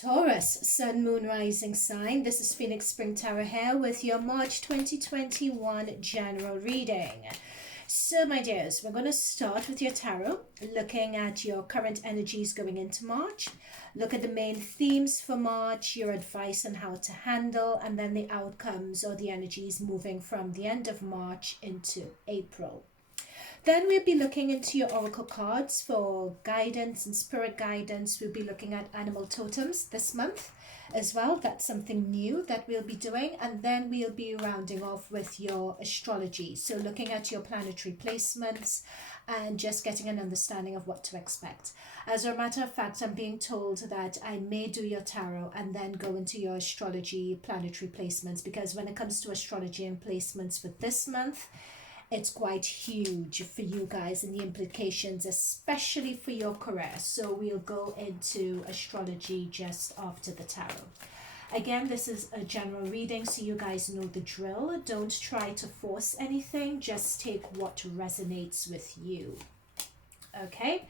Taurus, Sun, Moon, Rising sign. This is Phoenix Spring Tarot here with your March 2021 general reading. So, my dears, we're going to start with your tarot, looking at your current energies going into March. Look at the main themes for March, your advice on how to handle, and then the outcomes or the energies moving from the end of March into April. Then we'll be looking into your oracle cards for guidance and spirit guidance. We'll be looking at animal totems this month as well. That's something new that we'll be doing. And then we'll be rounding off with your astrology. So looking at your planetary placements and just getting an understanding of what to expect. As a matter of fact, I'm being told that I may do your tarot and then go into your astrology planetary placements, because when it comes to astrology and placements for this month, it's quite huge for you guys and the implications, especially for your career. So we'll go into astrology just after the tarot. Again, this is a general reading, so you guys know the drill. Don't try to force anything. Just take what resonates with you. Okay?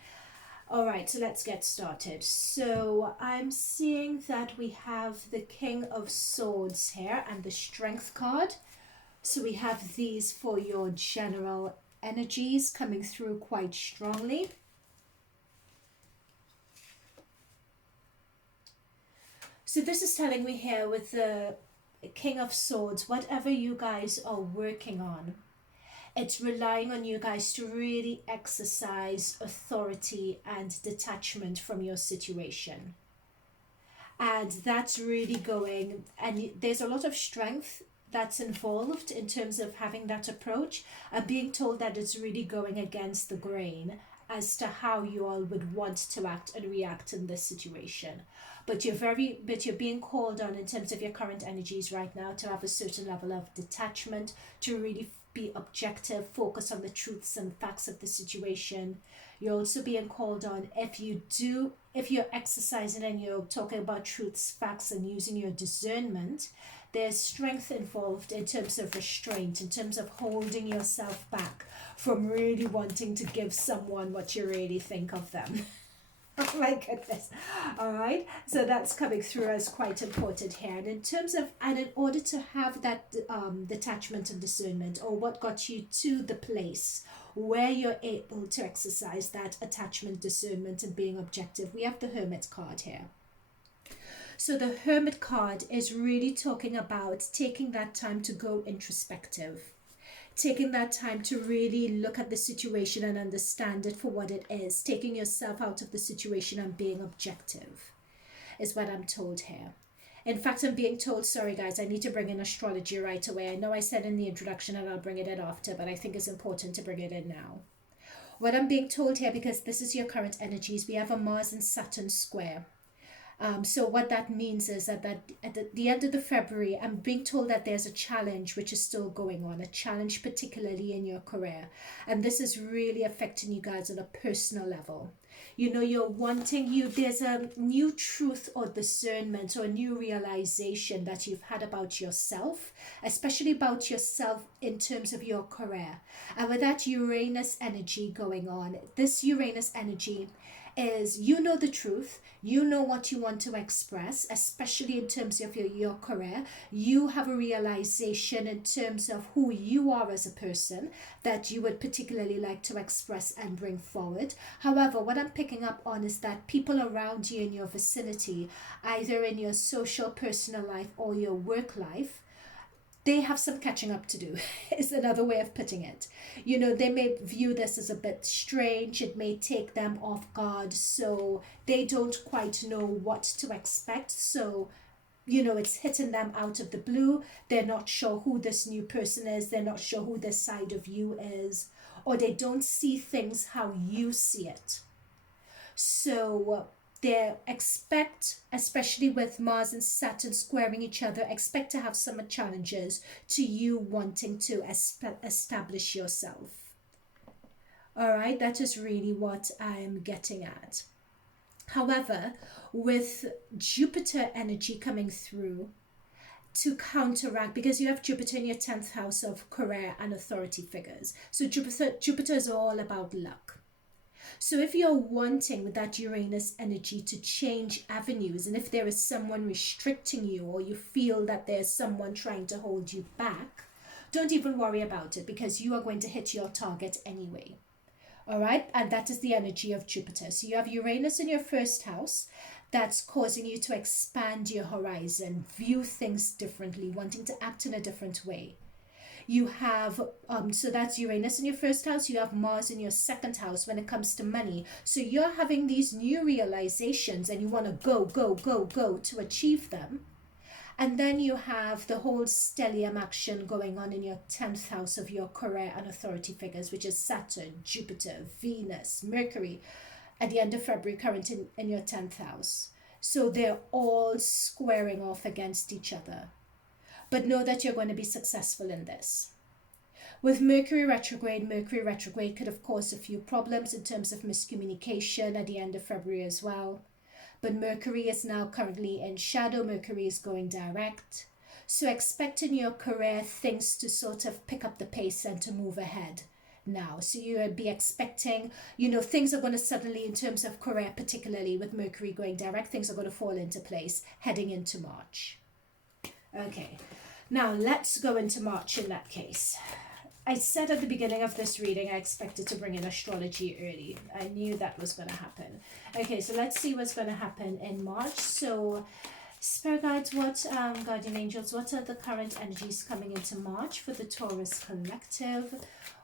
All right, so let's get started. So I'm seeing that we have the King of Swords here and the Strength card. So we have these for your general energies coming through quite strongly. So this is telling me here with the King of Swords, whatever you guys are working on, it's relying on you guys to really exercise authority and detachment from your situation. And that's really going, and there's a lot of strength that's involved in terms of having that approach. I'm being told that it's really going against the grain as to how you all would want to act and react in this situation. But you're being called on in terms of your current energies right now to have a certain level of detachment, to really be objective, focus on the truths and facts of the situation. You're also being called on, if you're exercising and you're talking about truths, facts, and using your discernment, there's strength involved in terms of restraint, in terms of holding yourself back from really wanting to give someone what you really think of them. Oh my goodness. All right. So that's coming through as quite important here. And in order to have that detachment and discernment, or what got you to the place where you're able to exercise that attachment, discernment, and being objective, we have the Hermit card here. So the Hermit card is really talking about taking that time to go introspective, taking that time to really look at the situation and understand it for what it is, taking yourself out of the situation and being objective is what I'm told here. In fact, I'm being told, sorry guys, I need to bring in astrology right away. I know I said in the introduction and I'll bring it in after, but I think it's important to bring it in now. What I'm being told here, because this is your current energies, we have a Mars and Saturn square. So what that means is that at the end of the February, I'm being told that there's a challenge which is still going on, a challenge particularly in your career. And this is really affecting you guys on a personal level. You know, there's a new truth or discernment or a new realization that you've had about yourself, especially about yourself in terms of your career. And with that Uranus energy going on, this Uranus energy is, you know the truth, you know what you want to express, especially in terms of your career. You have a realization in terms of who you are as a person that you would particularly like to express and bring forward. However, what I'm picking up on is that people around you in your vicinity, either in your social, personal life or your work life, they have some catching up to do, is another way of putting it. You know, they may view this as a bit strange. It may take them off guard, so they don't quite know what to expect. So, you know, it's hitting them out of the blue. They're not sure who this new person is. They're not sure who this side of you is, or they don't see things how you see it. So they expect, especially with Mars and Saturn squaring each other, expect to have some challenges to you wanting to establish yourself. All right, that is really what I'm getting at. However, with Jupiter energy coming through to counteract, because you have Jupiter in your 10th house of career and authority figures. So Jupiter is all about luck. So if you're wanting with that Uranus energy to change avenues, and if there is someone restricting you, or you feel that there's someone trying to hold you back, don't even worry about it, because you are going to hit your target anyway. All right, and that is the energy of Jupiter. So you have Uranus in your first house, that's causing you to expand your horizon, view things differently, wanting to act in a different way. You have, so that's Uranus in your first house. You have Mars in your second house when it comes to money. So you're having these new realizations and you want to go to achieve them. And then you have the whole stellium action going on in your 10th house of your career and authority figures, which is Saturn, Jupiter, Venus, Mercury, at the end of February, current in your 10th house. So they're all squaring off against each other. But know that you're going to be successful in this. With Mercury retrograde could have caused a few problems in terms of miscommunication at the end of February as well. But Mercury is now currently in shadow. Mercury is going direct. So expect in your career things to sort of pick up the pace and to move ahead now. So you would be expecting, things are going to suddenly, in terms of career, particularly with Mercury going direct, things are going to fall into place heading into March. Okay, now let's go into March in that case. I said at the beginning of this reading I expected to bring in astrology early. I knew that was going to happen. Okay, so let's see what's going to happen in March. So, Spirit Guides, Guardian Angels, what are the current energies coming into March for the Taurus Collective?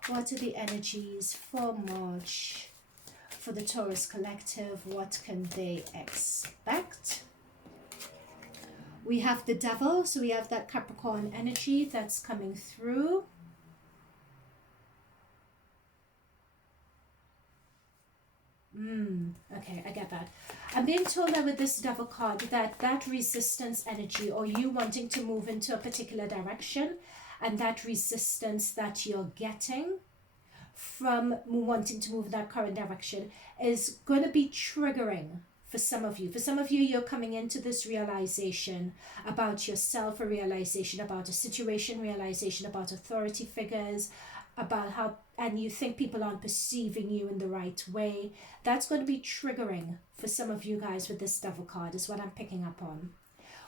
What are the energies for March for the Taurus Collective? What can they expect? We have the Devil, so we have that Capricorn energy that's coming through. Okay, I get that. I'm being told that with this Devil card that resistance energy, or you wanting to move into a particular direction, and that resistance that you're getting from wanting to move in that current direction is going to be triggering for some of you. For some of you, you're coming into this realization about yourself, a realization about a situation, realization about authority figures, about how, and you think people aren't perceiving you in the right way. That's going to be triggering for some of you guys with this Devil card, is what I'm picking up on.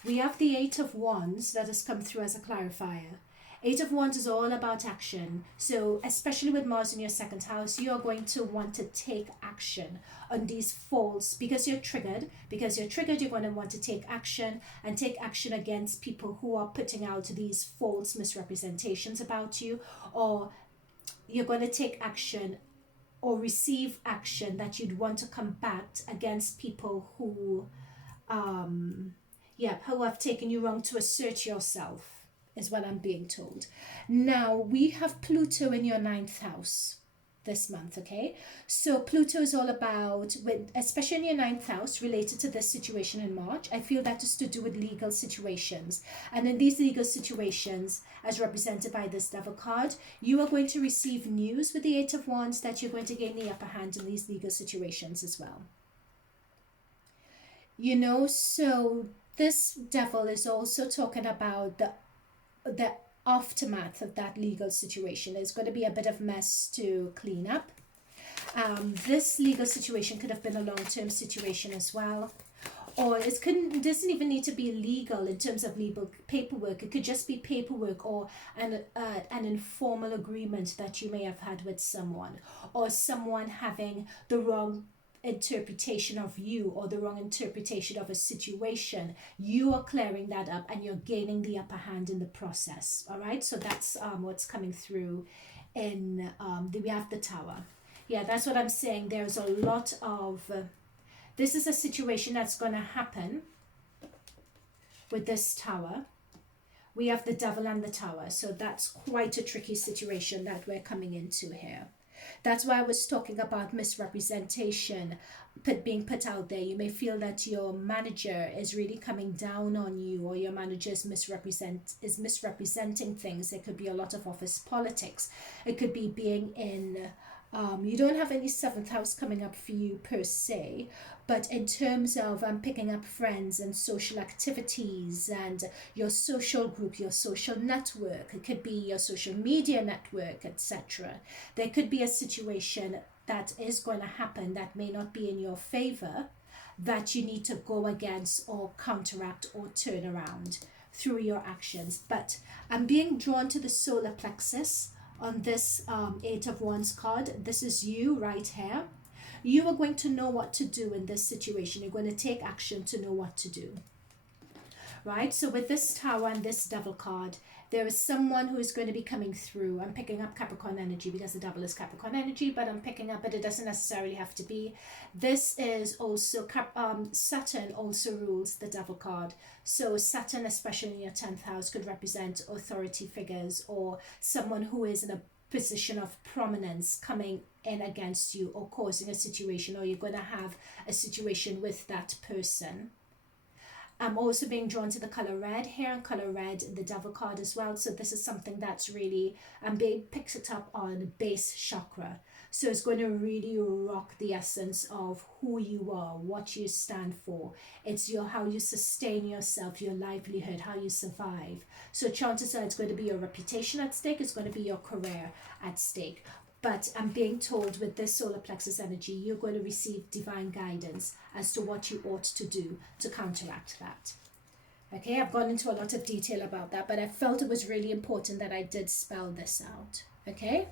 We have the Eight of Wands that has come through as a clarifier. Eight of Wands is all about action. So especially with Mars in your second house, you are going to want to take action on these false, because you're triggered, you're going to want to take action, and take action against people who are putting out these false misrepresentations about you, or you're going to take action or receive action that you'd want to combat against people who have taken you wrong, to assert yourself, is what I'm being told. Now, we have Pluto in your 9th house this month, okay? So Pluto is all about, especially in your 9th house, related to this situation in March. I feel that is to do with legal situations. And in these legal situations, as represented by this Devil card, you are going to receive news with the Eight of Wands that you're going to gain the upper hand in these legal situations as well. So this Devil is also talking about the aftermath of that legal situation. Is going to be a bit of mess to clean up. This legal situation could have been a long-term situation as well, or it doesn't even need to be legal in terms of legal paperwork. It could just be paperwork, or an informal agreement that you may have had with someone, or someone having the wrong interpretation of you, or the wrong interpretation of a situation. You are clearing that up and you're gaining the upper hand in the process. All right, so that's what's coming through in we have the Tower. Yeah, that's what I'm saying. There's a lot of this is a situation that's going to happen with this Tower. We have the Devil and the Tower, so that's quite a tricky situation that we're coming into here. That's why I was talking about misrepresentation being put out there. You may feel that your manager is really coming down on you, or your manager is misrepresenting things. It could be a lot of office politics. It could be being in you don't have any 7th house coming up for you per se, but in terms of picking up friends and social activities and your social group, your social network, it could be your social media network, etc. There could be a situation that is going to happen that may not be in your favor, that you need to go against or counteract or turn around through your actions. But I'm being drawn to the solar plexus on this Eight of Wands card. This is you right here. You are going to know what to do in this situation. You're going to take action to know what to do. Right? So with this Tower and this Devil card, there is someone who is going to be coming through. I'm picking up Capricorn energy because the Devil is Capricorn energy, but I'm picking up, but it doesn't necessarily have to be. This is also, Saturn also rules the Devil card. So Saturn, especially in your 10th house, could represent authority figures or someone who is in a position of prominence coming in against you or causing a situation, or you're going to have a situation with that person. I'm also being drawn to the color red here, and color red, the Devil card as well. So this is something that's really, picks it up on base chakra. So it's going to really rock the essence of who you are, what you stand for. It's how you sustain yourself, your livelihood, how you survive. So chances are it's going to be your reputation at stake. It's going to be your career at stake. But I'm being told with this solar plexus energy, you're going to receive divine guidance as to what you ought to do to counteract that. Okay, I've gone into a lot of detail about that, but I felt it was really important that I did spell this out. Okay,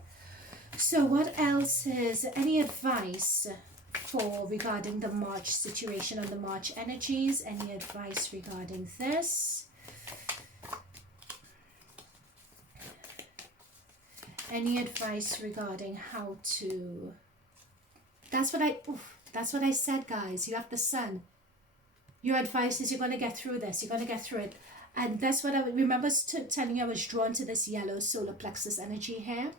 so what else is any advice for regarding the March situation on the March energies? Any advice regarding this? Any advice regarding how to... That's what I said, guys. You have the Sun. Your advice is you're going to get through this. You're going to get through it. And that's what I remember telling you. I was drawn to this yellow solar plexus energy here.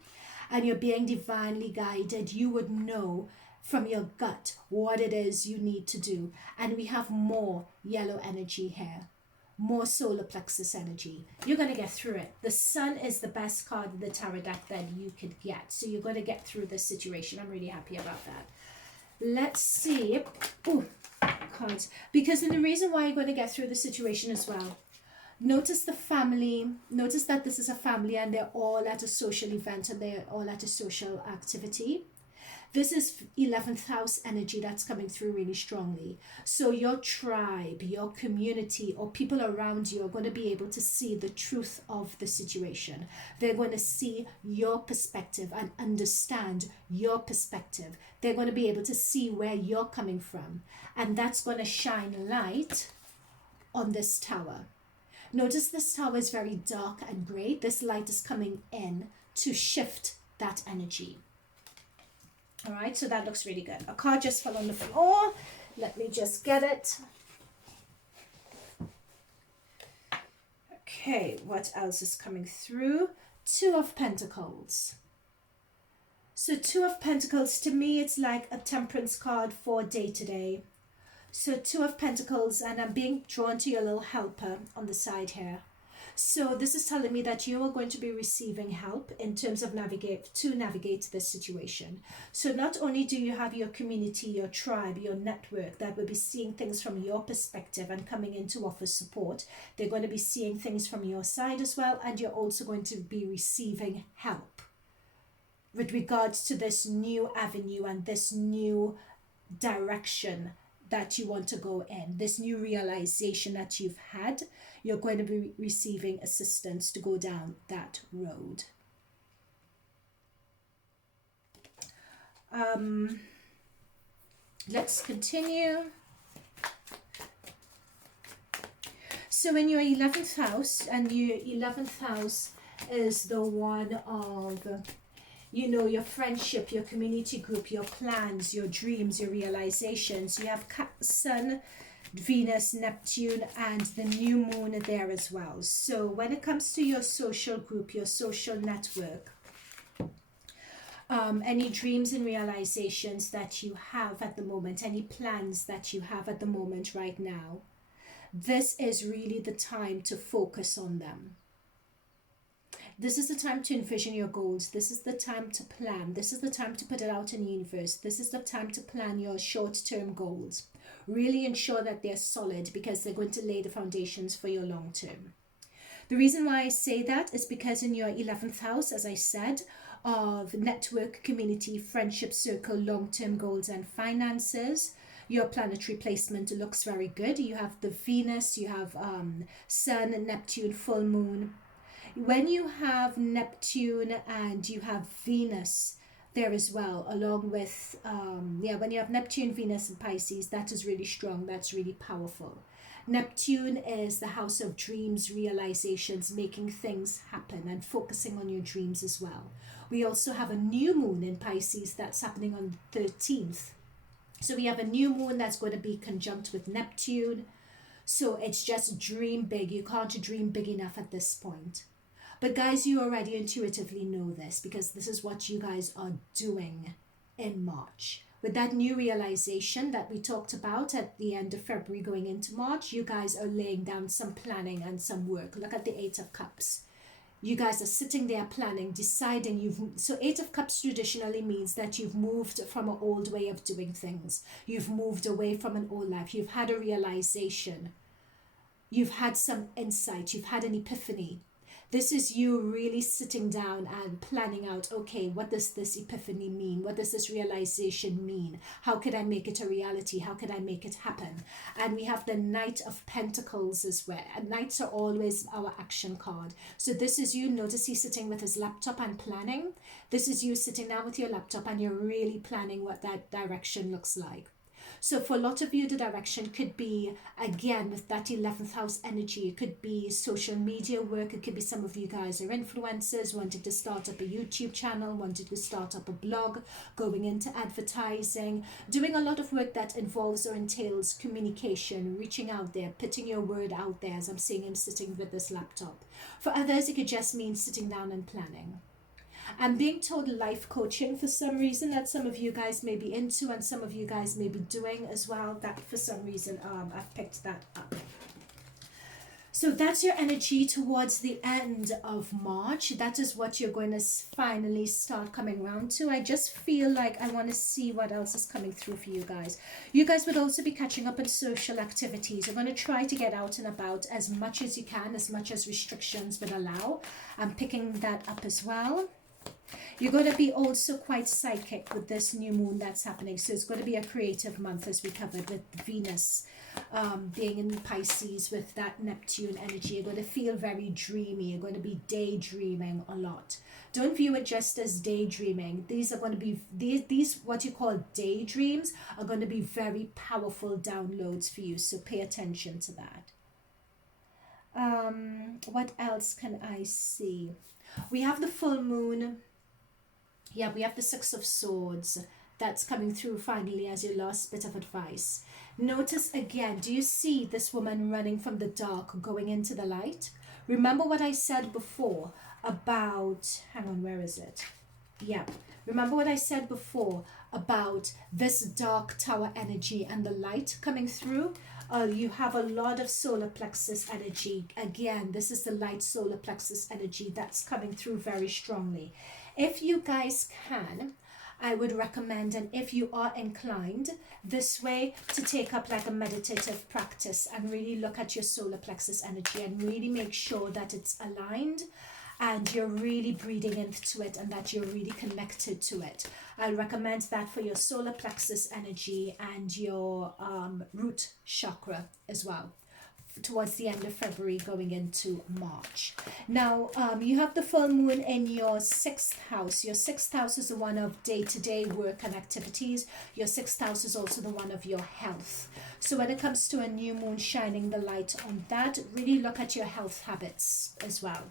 And you're being divinely guided. You would know from your gut what it is you need to do. And we have more yellow energy here. More solar plexus energy. You're going to get through it. The Sun is the best card in the tarot deck that you could get. So you're going to get through this situation. I'm really happy about that. Let's see. Oh, cards. Because the reason why you're going to get through the situation as well. Notice the family. Notice that this is a family and they're all at a social event and they're all at a social activity. This is 11th house energy that's coming through really strongly. So your tribe, your community, or people around you are going to be able to see the truth of the situation. They're going to see your perspective and understand your perspective. They're going to be able to see where you're coming from. And that's going to shine light on this tower. Notice this tower is very dark and grey. This light is coming in to shift that energy. All right, so that looks really good. A card just fell on the floor. Let me just get it. Okay, what else is coming through? Two of Pentacles. So Two of Pentacles, to me, it's like a temperance card for day-to-day. So Two of Pentacles, and I'm being drawn to your little helper on the side here. So this is telling me that you are going to be receiving help in terms of navigate this situation. So not only do you have your community, your tribe, your network that will be seeing things from your perspective and coming in to offer support, they're going to be seeing things from your side as well, and you're also going to be receiving help with regards to this new avenue and this new direction that you want to go in, this new realization that you've had. You're going to be receiving assistance to go down that road. Let's continue. So in your 11th house, and your 11th house is the one of, you know, your friendship, your community group, your plans, your dreams, your realizations. You have Sun, Venus, Neptune, and the new moon there as well. So when it comes to your social group, your social network, any dreams and realizations that you have at the moment, any plans that you have at the moment right now, this is really the time to focus on them. This is the time to envision your goals. This is the time to plan. This is the time to put it out in the universe. This is the time to plan your short-term goals. Really ensure that they're solid because they're going to lay the foundations for your long term. The reason why I say that is because in your 11th house, as I said, of network, community, friendship circle, long-term goals and finances. Your planetary placement looks very good. You have the Venus, you have Sun, Neptune, full moon. When you have Neptune and you have Venus there as well, along with, when you have Neptune, Venus, and Pisces, that is really strong. That's really powerful. Neptune is the house of dreams, realizations, making things happen, and focusing on your dreams as well. We also have a new moon in Pisces that's happening on the 13th. So we have a new moon that's going to be conjunct with Neptune. So it's just dream big. You can't dream big enough at this point. But guys, you already intuitively know this because this is what you guys are doing in March. With that new realization that we talked about at the end of February going into March, you guys are laying down some planning and some work. Look at the Eight of Cups. You guys are sitting there planning, deciding so Eight of Cups traditionally means that you've moved from an old way of doing things. You've moved away from an old life. You've had a realization. You've had some insight. You've had an epiphany. This is you really sitting down and planning out, okay, what does this epiphany mean? What does this realization mean? How could I make it a reality? How could I make it happen? And we have the Knight of Pentacles as well. And Knights are always our action card. So this is you, notice he's sitting with his laptop and planning. This is you sitting down with your laptop and you're really planning what that direction looks like. So for a lot of you, the direction could be, again, with that 11th house energy, it could be social media work. It could be some of you guys are influencers, wanting to start up a YouTube channel, wanting to start up a blog, going into advertising, doing a lot of work that involves or entails communication, reaching out there, putting your word out there, as I'm seeing him sitting with this laptop. For others, it could just mean sitting down and planning. I'm being told life coaching for some reason that some of you guys may be into and some of you guys may be doing as well. That for some reason I've picked that up. So that's your energy towards the end of March. That is what you're going to finally start coming around to. I just feel like I want to see what else is coming through for you guys. You guys would also be catching up on social activities. You're going to try to get out and about as much as you can, as much as restrictions would allow. I'm picking that up as well. You're going to be also quite psychic with this new moon that's happening. So it's going to be a creative month, as we covered, with Venus being in Pisces with that Neptune energy. You're going to feel very dreamy. You're going to be daydreaming a lot. Don't view it just as daydreaming. These are going to be, these what you call daydreams are going to be very powerful downloads for you. So pay attention to that. What else can I see? We have the full moon. Yeah, we have the Six of Swords. That's coming through finally as your last bit of advice. Notice again, do you see this woman running from the dark going into the light? Remember what I said before about, hang on, where is it? Yeah, remember what I said before about this dark tower energy and the light coming through? You have a lot of solar plexus energy. Again, this is the light solar plexus energy that's coming through very strongly. If you guys can, I would recommend, and if you are inclined this way, to take up like a meditative practice and really look at your solar plexus energy and really make sure that it's aligned and you're really breathing into it and that you're really connected to it. I'll recommend that for your solar plexus energy and your root chakra as well, towards the end of February going into March. Now you have the full moon in your 6th house. Your 6th house is the one of day-to-day work and activities. Your 6th house is also the one of your health. So when it comes to a new moon shining the light on that, really look at your health habits as well.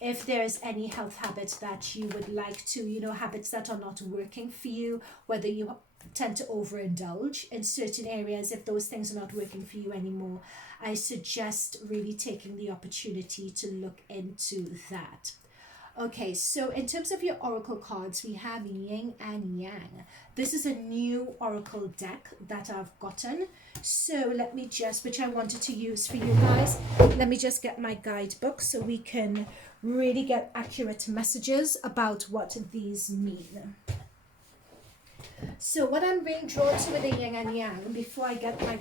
If there's any health habits that you would like to, habits that are not working for you, whether you tend to overindulge in certain areas, if those things are not working for you anymore, I suggest really taking the opportunity to look into that. Okay, so in terms of your oracle cards, we have yin and yang. This is a new oracle deck that I've gotten. So let me just, which I wanted to use for you guys, let me just get my guidebook so we can really get accurate messages about what these mean. So what I'm being drawn to with the yin and yang, before I get my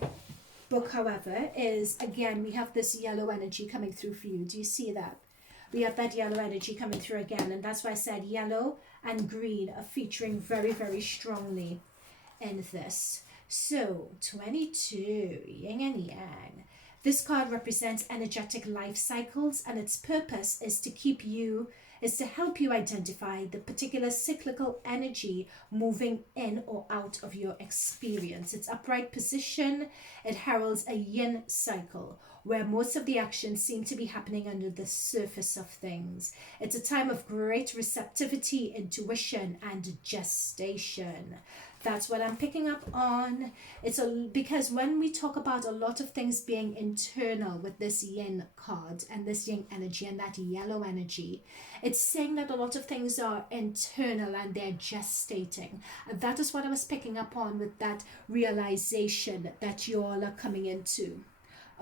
book, however, is, again, we have this yellow energy coming through for you. Do you see that? We have that yellow energy coming through again, and that's why I said yellow and green are featuring very, very strongly in this. So 22, yin and yang. This card represents energetic life cycles, and its purpose is to help you identify the particular cyclical energy moving in or out of your experience. Its upright position, it heralds a yin cycle, where most of the actions seem to be happening under the surface of things. It's a time of great receptivity, intuition, and gestation. That's what I'm picking up on. Because when we talk about a lot of things being internal with this yin card and this yin energy and that yellow energy, it's saying that a lot of things are internal and they're gestating. And that is what I was picking up on with that realization that you all are coming into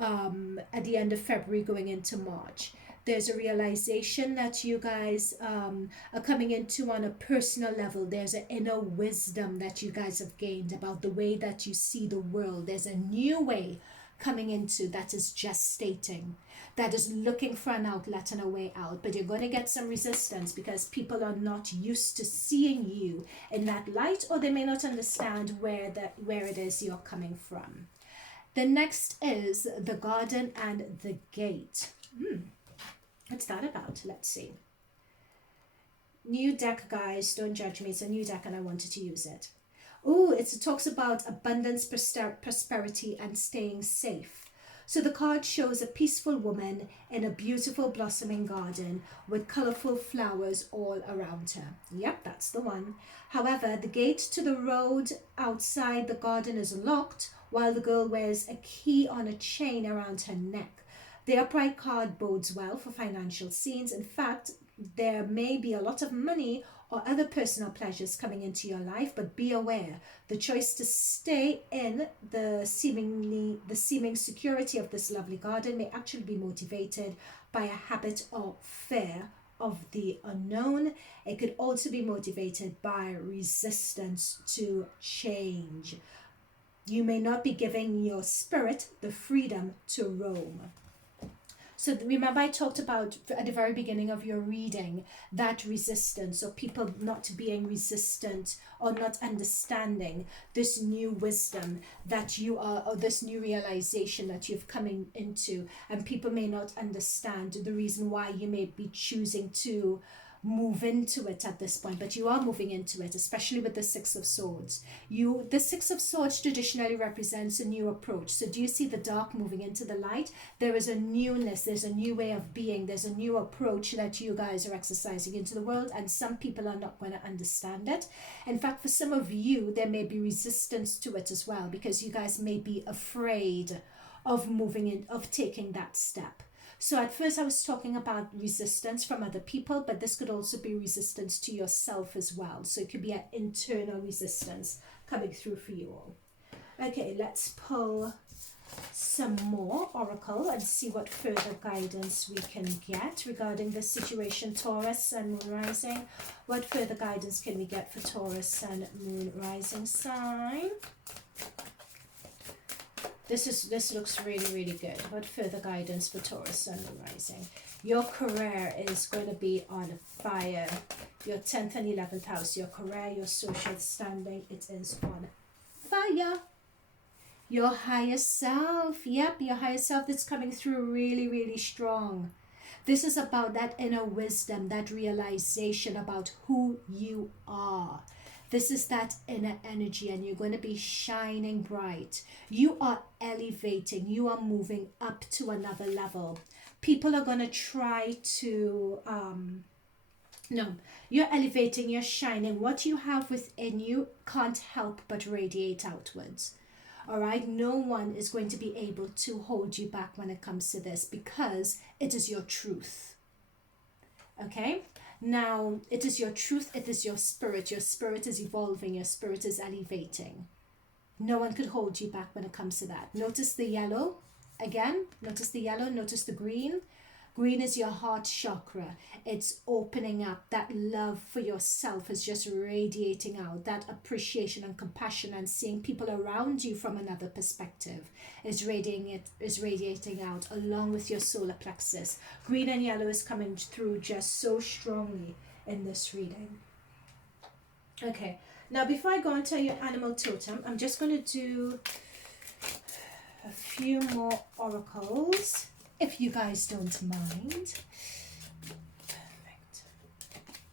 at the end of February going into March. There's a realization that you guys are coming into on a personal level. There's an inner wisdom that you guys have gained about the way that you see the world. There's a new way coming into that is gestating, that is looking for an outlet and a way out. But you're going to get some resistance because people are not used to seeing you in that light, or they may not understand where it is you're coming from. The next is the garden and the gate. What's that about? Let's see. New deck, guys. Don't judge me. It's a new deck and I wanted to use it. Oh, it talks about abundance, prosperity, and staying safe. So the card shows a peaceful woman in a beautiful blossoming garden with colorful flowers all around her. Yep, that's the one. However, the gate to the road outside the garden is locked while the girl wears a key on a chain around her neck. The upright card bodes well for financial scenes. In fact, there may be a lot of money or other personal pleasures coming into your life, but be aware, the choice to stay in the seeming security of this lovely garden may actually be motivated by a habit or fear of the unknown. It could also be motivated by resistance to change. You may not be giving your spirit the freedom to roam. So remember I talked about at the very beginning of your reading that resistance, or people not being resistant or not understanding this new wisdom that you are, or this new realization that you've coming into, and people may not understand the reason why you may be choosing to move into it at this point, but you are moving into it, especially with the Six of Swords. The Six of Swords traditionally represents a new approach. So do you see the dark moving into the light? There is a newness, there's a new way of being, there's a new approach that you guys are exercising into the world, and some people are not going to understand it. In fact, for some of you, there may be resistance to it as well, because you guys may be afraid of moving in, of taking that step. So at first I was talking about resistance from other people, but this could also be resistance to yourself as well. So it could be an internal resistance coming through for you all. Okay, let's pull some more oracle and see what further guidance we can get regarding this situation, Taurus and Moon Rising. What further guidance can we get for Taurus and Moon Rising sign? This looks really, really good. What further guidance for Taurus and Moon Rising? Your career is going to be on fire. Your 10th and 11th house, your career, your social standing, it is on fire. Your higher self, yep, your higher self that's coming through really, really strong. This is about that inner wisdom, that realization about who you are. This is that inner energy, and you're going to be shining bright. You are elevating. You are moving up to another level. People are going to try to, you're elevating, you're shining. What you have within you can't help but radiate outwards. All right? No one is going to be able to hold you back when it comes to this, because it is your truth. Okay? Now, it is your truth, it is your spirit. Your spirit is evolving, your spirit is elevating. No one could hold you back when it comes to that. Notice the yellow again. Notice the yellow, notice the green. Green is your heart chakra. It's opening up. That love for yourself is just radiating out. That appreciation and compassion and seeing people around you from another perspective is radiating out along with your solar plexus. Green and yellow is coming through just so strongly in this reading. Okay, now before I go and tell you animal totem, I'm just going to do a few more oracles, if you guys don't mind. Perfect.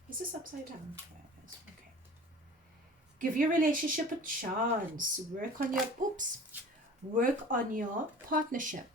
Is this upside down? Yeah, it is. Okay. Give your relationship a chance. Work on your partnership.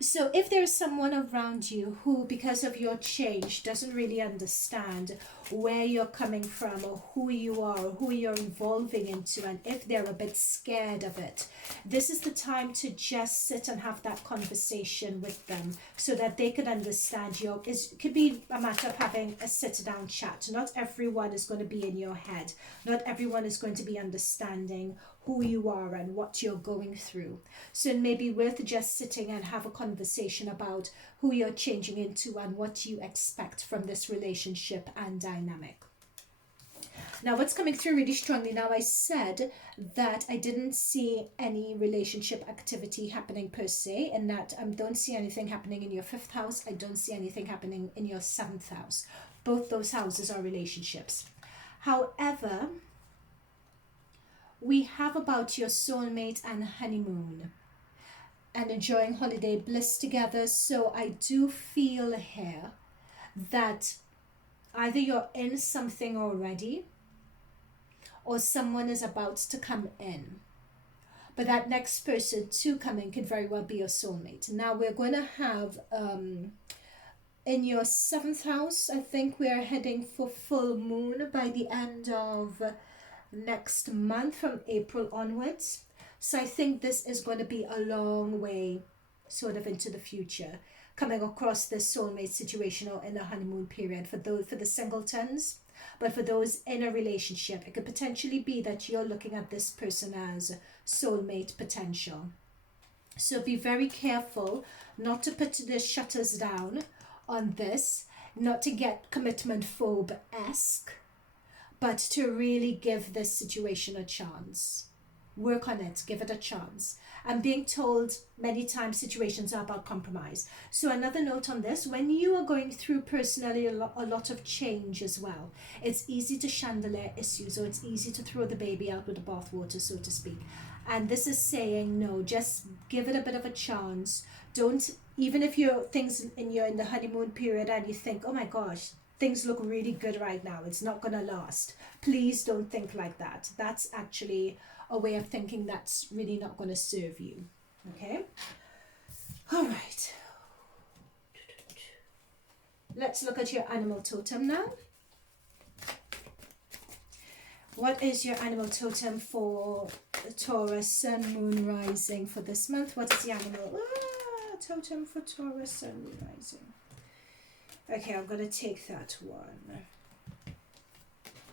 So if there's someone around you who, because of your change, doesn't really understand where you're coming from or who you are or who you're evolving into, and if they're a bit scared of it, this is the time to just sit and have that conversation with them so that they could understand it could be a matter of having a sit-down chat. Not everyone is going to be in your head. Not everyone is going to be understanding who you are and what you're going through. So it may be worth just sitting and have a conversation about who you're changing into and what you expect from this relationship and dynamic. Now, what's coming through really strongly, now I said that I didn't see any relationship activity happening per se, and that I don't see anything happening in your 5th house. I don't see anything happening in your 7th house. Both those houses are relationships. However, we have about your soulmate and honeymoon and enjoying holiday bliss together. So I do feel here that either you're in something already or someone is about to come in. But that next person to come in could very well be your soulmate. Now we're going to have, in your 7th house, I think we're heading for full moon by the end of next month, from April onwards. So I think this is going to be a long way sort of into the future, coming across this soulmate situation or in a honeymoon period for the singletons. But for those in a relationship, it could potentially be that you're looking at this person as soulmate potential. So be very careful not to put the shutters down on this, not to get commitment phobe-esque, but to really give this situation a chance. Work on it, give it a chance. I'm being told many times situations are about compromise. So another note on this, when you are going through personally a lot of change as well, it's easy to chandelier issues, or it's easy to throw the baby out with the bathwater, so to speak. And this is saying, no, just give it a bit of a chance. Don't, even if you're in the honeymoon period and you think, oh my gosh, things look really good right now, it's not going to last. Please don't think like that. That's actually a way of thinking that's really not going to serve you. Okay? All right. Let's look at your animal totem now. What is your animal totem for Taurus, Sun, Moon, Rising for this month? What is the animal totem for Taurus, Sun, Moon, Rising? Okay, I'm going to take that one,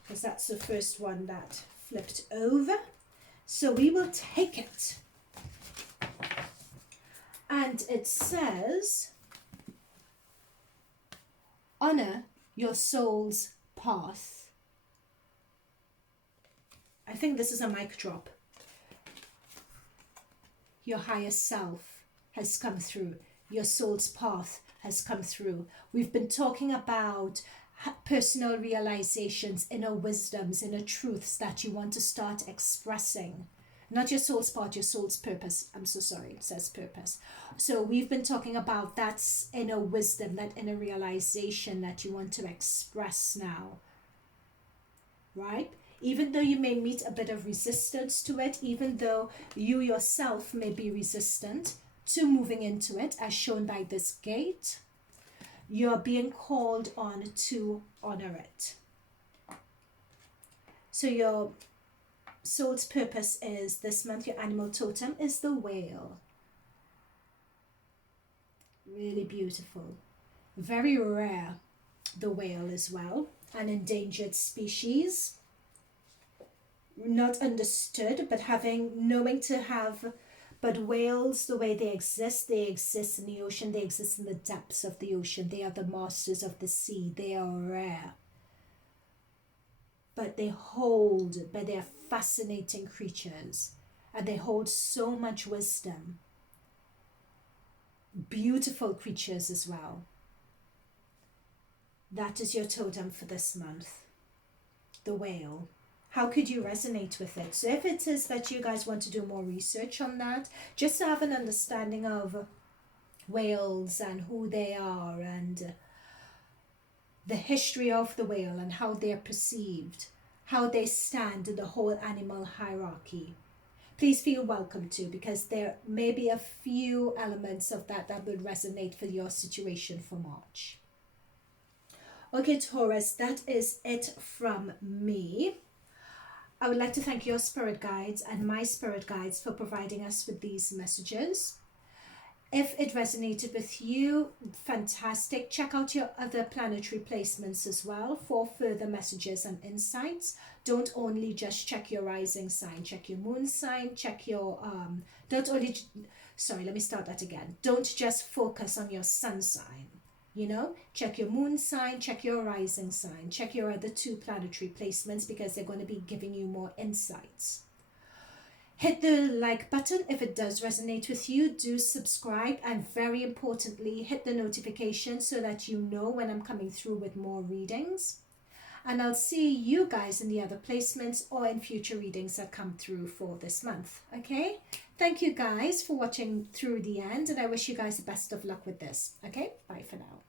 because that's the first one that flipped over. So we will take it. And it says, honor your soul's path. I think this is a mic drop. Your higher self has come through. Your soul's path has come through. We've been talking about personal realizations, inner wisdoms, inner truths that you want to start expressing. Not your soul's part, your soul's purpose. I'm so sorry, it says purpose. So we've been talking about that inner wisdom, that inner realization that you want to express now. Right? Even though you may meet a bit of resistance to it, even though you yourself may be resistant to moving into it, as shown by this gate, you're being called on to honor it. So your soul's purpose is, this month, your animal totem is the whale. Really beautiful. Very rare, the whale as well. An endangered species. Not understood, but knowing to have But whales, the way they exist in the ocean, they exist in the depths of the ocean. They are the masters of the sea. They are rare. But they are fascinating creatures. And they hold so much wisdom. Beautiful creatures as well. That is your totem for this month. The whale. How could you resonate with it? So if it is that you guys want to do more research on that, just to have an understanding of whales and who they are and the history of the whale and how they're perceived, how they stand in the whole animal hierarchy, please feel welcome to, because there may be a few elements of that that would resonate for your situation for March. Okay, Taurus, that is it from me. I would like to thank your spirit guides and my spirit guides for providing us with these messages. If it resonated with you, fantastic. Check out your other planetary placements as well for further messages and insights. Don't only just check your rising sign, check your moon sign, check your, don't just focus on your sun sign. You know, check your moon sign, check your rising sign, check your other two planetary placements, because they're going to be giving you more insights. Hit the like button if it does resonate with you. Do subscribe, and very importantly, hit the notification so that you know when I'm coming through with more readings. And I'll see you guys in the other placements or in future readings that come through for this month. Okay? Thank you guys for watching through the end, and I wish you guys the best of luck with this. Okay? Bye for now.